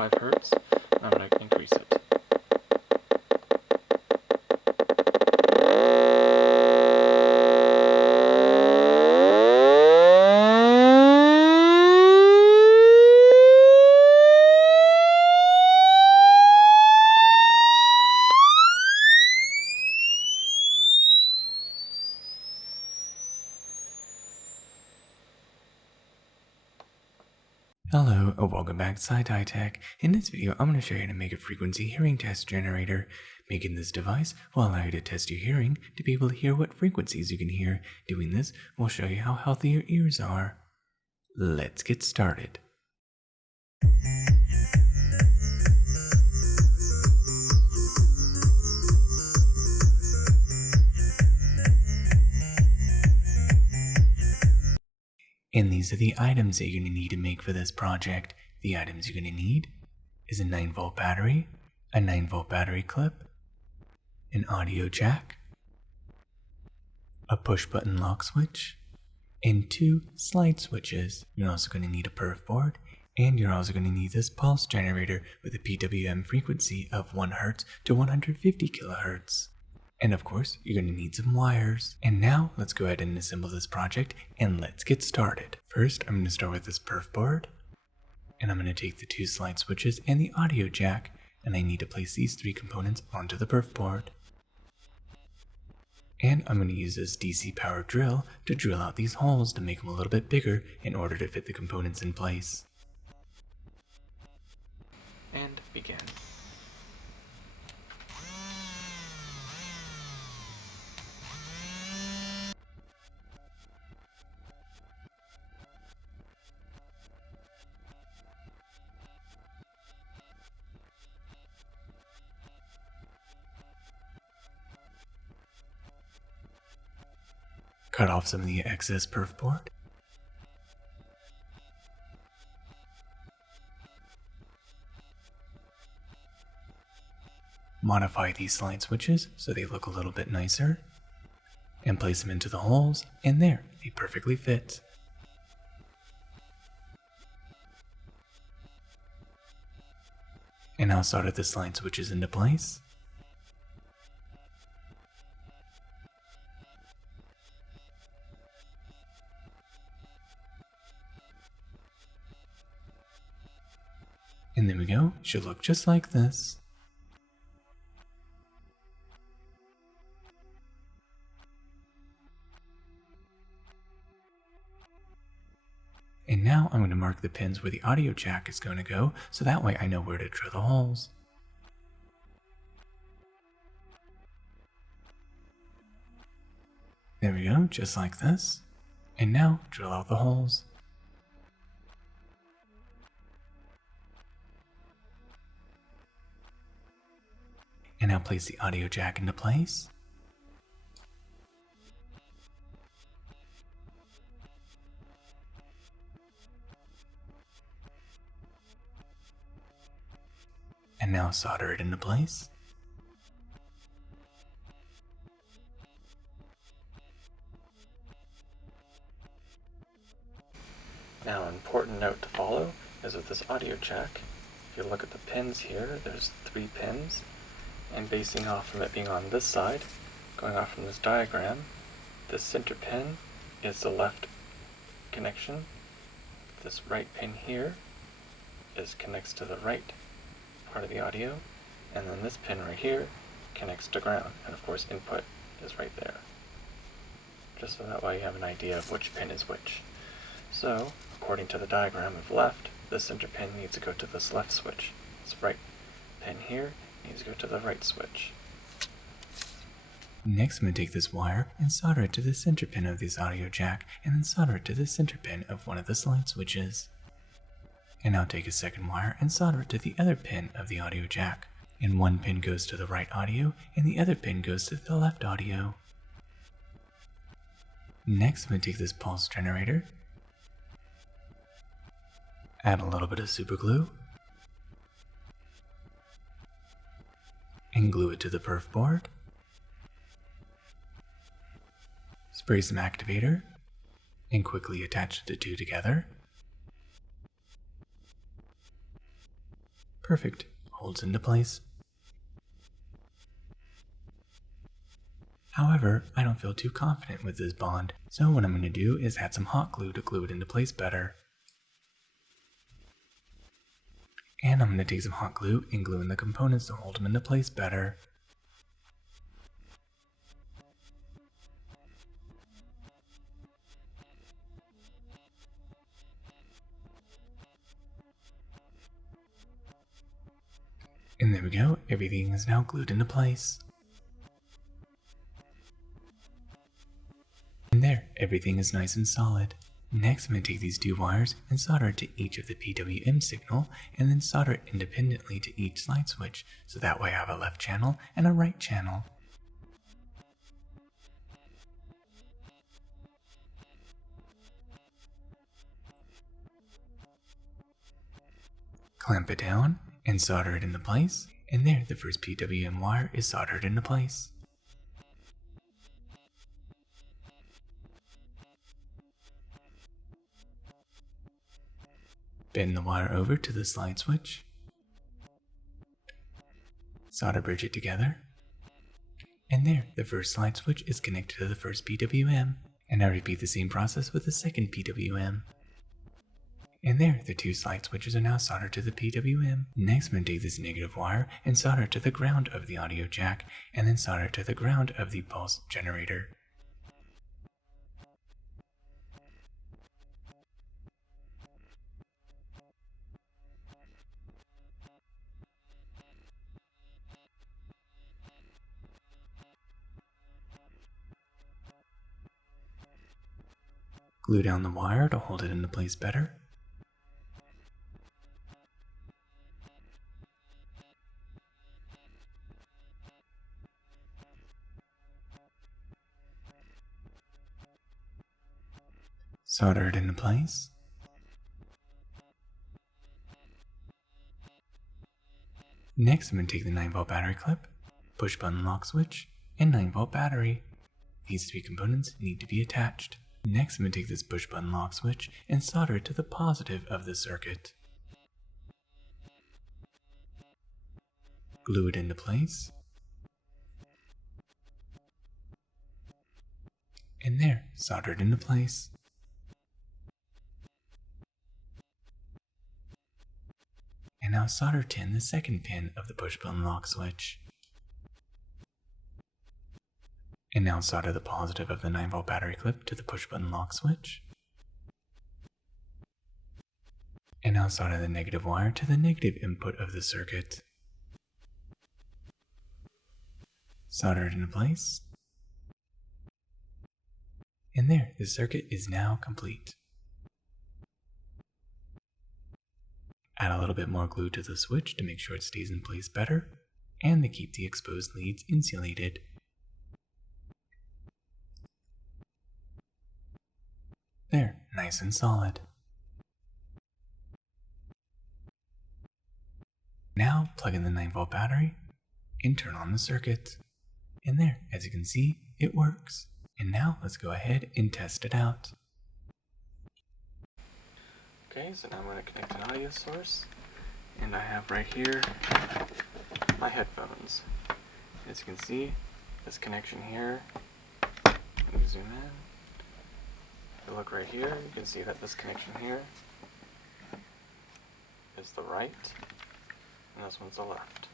5 hertz. I'm going to increase it. Hello, and welcome back to Sci Tech. In this video, I'm going to show you how to make a frequency hearing test generator. Making this device will allow you to test your hearing to be able to hear what frequencies you can hear. Doing this will show you how healthy your ears are. Let's get started. And these are the items that you're going to need to make for this project. The items you're going to need is a 9-volt battery, a 9-volt battery clip, an audio jack, a push-button lock switch, and 2 slide switches. You're also going to need a Perfboard, and you're also going to need this pulse generator with a PWM frequency of 1 Hz to 150 kHz. And of course, you're going to need some wires. And now, let's go ahead and assemble this project, and let's get started. First, I'm going to start with this Perfboard, and I'm going to take the 2 slide switches and the audio jack, and I need to place these 3 components onto the Perfboard. And I'm going to use this DC power drill to drill out these holes to make them a little bit bigger in order to fit the components in place. And begin. Cut off some of the excess Perfboard. Modify these slide switches so they look a little bit nicer. And place them into the holes, and there, they perfectly fit. And now solder the slide switches into place. And there we go, it should look just like this. And now I'm going to mark the pins where the audio jack is going to go, so that way I know where to drill the holes. There we go, just like this. And now drill out the holes. And now place the audio jack into place. And now solder it into place. Now, an important note to follow is with this audio jack. If you look at the pins here, there's 3 pins. And basing off from it being on this side, going off from this diagram, this center pin is the left connection. This right pin here connects to the right part of the audio, and then this pin right here connects to ground, and of course input is right there. Just so that way you have an idea of which pin is which. So, according to the diagram of left, this center pin needs to go to this left switch. This right pin here needs to go to the right switch. Next, I'm going to take this wire and solder it to the center pin of this audio jack, and then solder it to the center pin of one of the slide switches. And now take a second wire and solder it to the other pin of the audio jack. And one pin goes to the right audio, and the other pin goes to the left audio. Next, I'm going to take this pulse generator, add a little bit of super glue, and glue it to the Perfboard. Spray some activator, and quickly attach the 2 together. Perfect. Holds into place. However, I don't feel too confident with this bond, so what I'm going to do is add some hot glue to glue it into place better. And I'm going to take some hot glue and glue in the components to hold them into place better. And there we go, everything is now glued into place. And there, everything is nice and solid. Next, I'm going to take these two wires and solder it to each of the PWM signal, and then solder it independently to each slide switch, so that way I have a left channel and a right channel. Clamp it down and solder it into place, and there the first PWM wire is soldered into place. Bend the wire over to the slide switch. Solder bridge it together. And there, the first slide switch is connected to the first PWM. And I repeat the same process with the second PWM. And there, the two slide switches are now soldered to the PWM. Next, I'm going to take this negative wire and solder it to the ground of the audio jack, and then solder it to the ground of the pulse generator. Glue down the wire to hold it into place better. Solder it into place. Next, I'm going to take the 9-volt battery clip, push button lock switch, and 9-volt battery. These three components need to be attached. Next, I'm going to take this push button lock switch and solder it to the positive of the circuit. Glue it into place. And there, soldered into place. And now solder tin the second pin of the push button lock switch. And now solder the positive of the 9-volt battery clip to the push button lock switch. And now solder the negative wire to the negative input of the circuit. Solder it into place. And there, the circuit is now complete. Add a little bit more glue to the switch to make sure it stays in place better, and to keep the exposed leads insulated. There, nice and solid. Now plug in the 9-volt battery and turn on the circuit. And there, as you can see, it works. And now let's go ahead and test it out. Okay, so now I'm going to connect an audio source, and I have right here my headphones. As you can see, this connection here, let me zoom in. If you look right here, you can see that this connection here is the right, and this one's the left.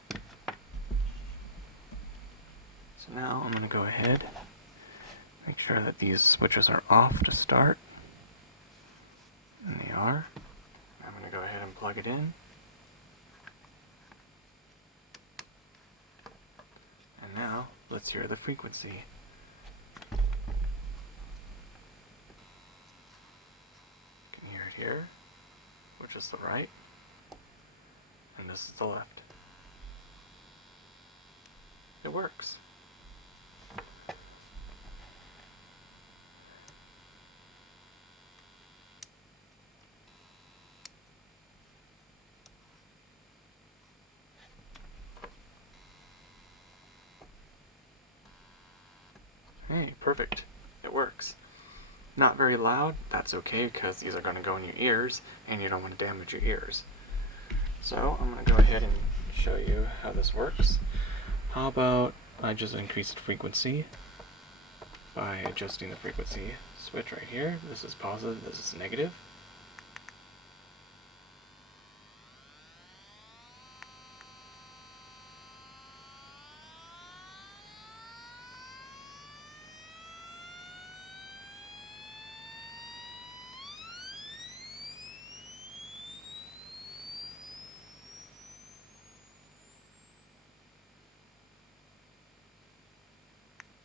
So now I'm going to go ahead, make sure that these switches are off to start. And they are. I'm going to go ahead and plug it in. And now, let's hear the frequency. You can hear it here, which is the right, and this is the left. It works. Hey, perfect. It works. Not very loud, that's okay because these are going to go in your ears and you don't want to damage your ears. So I'm going to go ahead and show you how this works. How about I just increase the frequency by adjusting the frequency switch right here. This is positive, this is negative.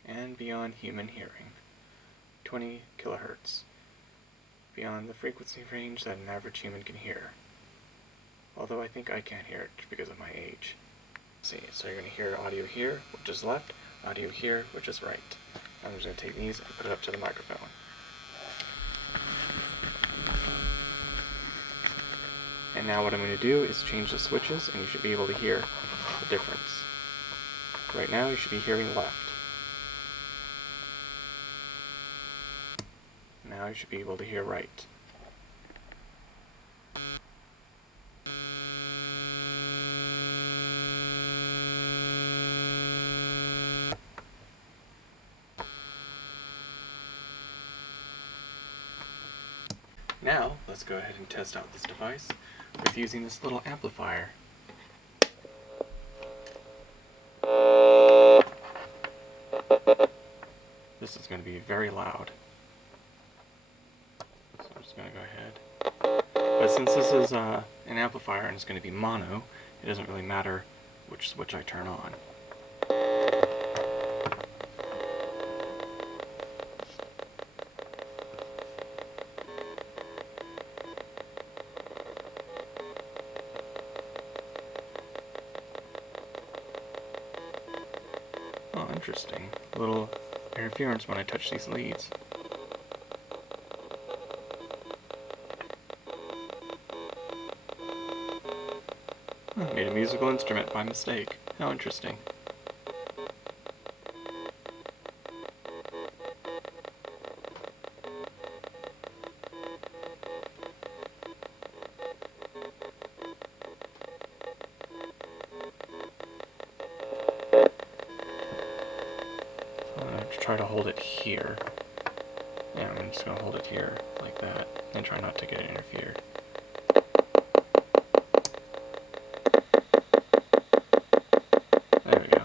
And beyond human hearing, 20 kilohertz, beyond the frequency range that an average human can hear. Although I think I can't hear it because of my age. See, so you're going to hear audio here, which is left, audio here, which is right. I'm just going to take these and put it up to the microphone. And now what I'm going to do is change the switches, and you should be able to hear the difference. Right now you should be hearing left. Now you should be able to hear right. Now, let's go ahead and test out this device with using this little amplifier. This is going to be very loud. So I'm just going to go ahead. But since this is an amplifier and it's going to be mono, it doesn't really matter which switch I turn on. Oh, interesting. A little interference when I touch these leads. I made a musical instrument by mistake. How interesting. I'm going to try to hold it here. Yeah, I'm just going to hold it here, like that, and try not to get it interfered. There we go.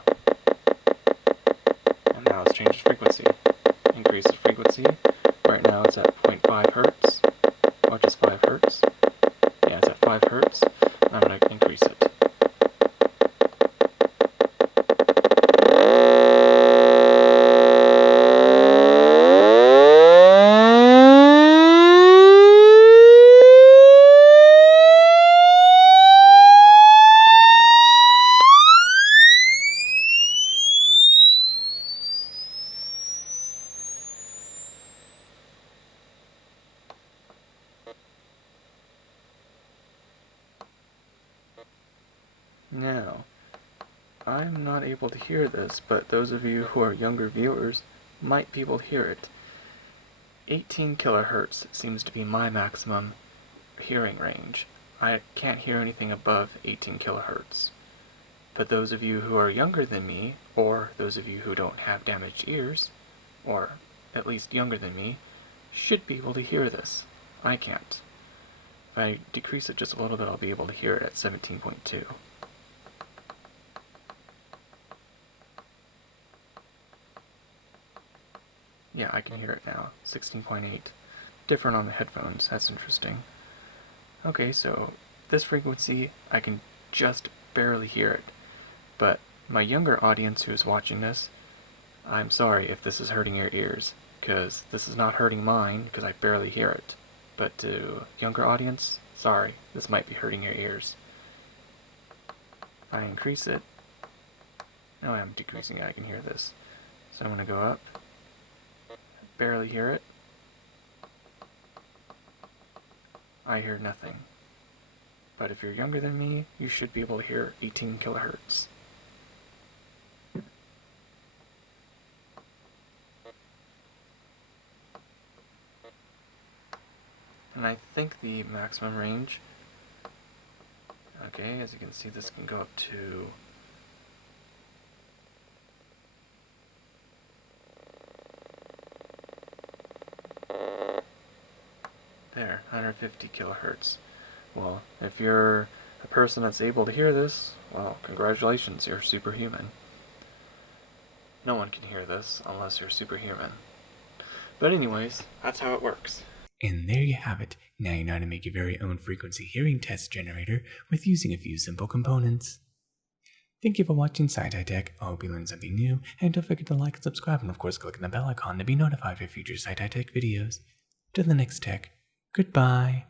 And now let's change the frequency. Increase the frequency. Right now it's at 0.5 hertz, or just 5 hertz. Yeah, it's at 5 hertz. I'm going to increase it. Now, I'm not able to hear this, but those of you who are younger viewers might be able to hear it. 18 kilohertz seems to be my maximum hearing range. I can't hear anything above 18 kilohertz. But those of you who are younger than me, or those of you who don't have damaged ears, or at least younger than me, should be able to hear this. I can't. If I decrease it just a little bit, I'll be able to hear it at 17.2. Yeah, I can hear it now. 16.8. Different on the headphones. That's interesting. Okay, so this frequency, I can just barely hear it. But my younger audience who is watching this, I'm sorry if this is hurting your ears, because this is not hurting mine, because I barely hear it. But to younger audience, sorry, this might be hurting your ears. If I increase it, no, I'm decreasing it, I can hear this. So I'm going to go up, barely hear it. I hear nothing. But if you're younger than me, you should be able to hear 18 kilohertz. And I think the maximum range Okay, as you can see, this can go up to there, 150 kilohertz. Well, if you're a person that's able to hear this, well, congratulations, you're superhuman. No one can hear this unless you're superhuman. But anyways, that's how it works. And there you have it. Now you know how to make your very own frequency hearing test generator with using a few simple components. Thank you for watching SciTech Tech. I hope you learned something new, and don't forget to like and subscribe, and of course click on the bell icon to be notified for future SciTech Tech videos. Till the next tech, goodbye.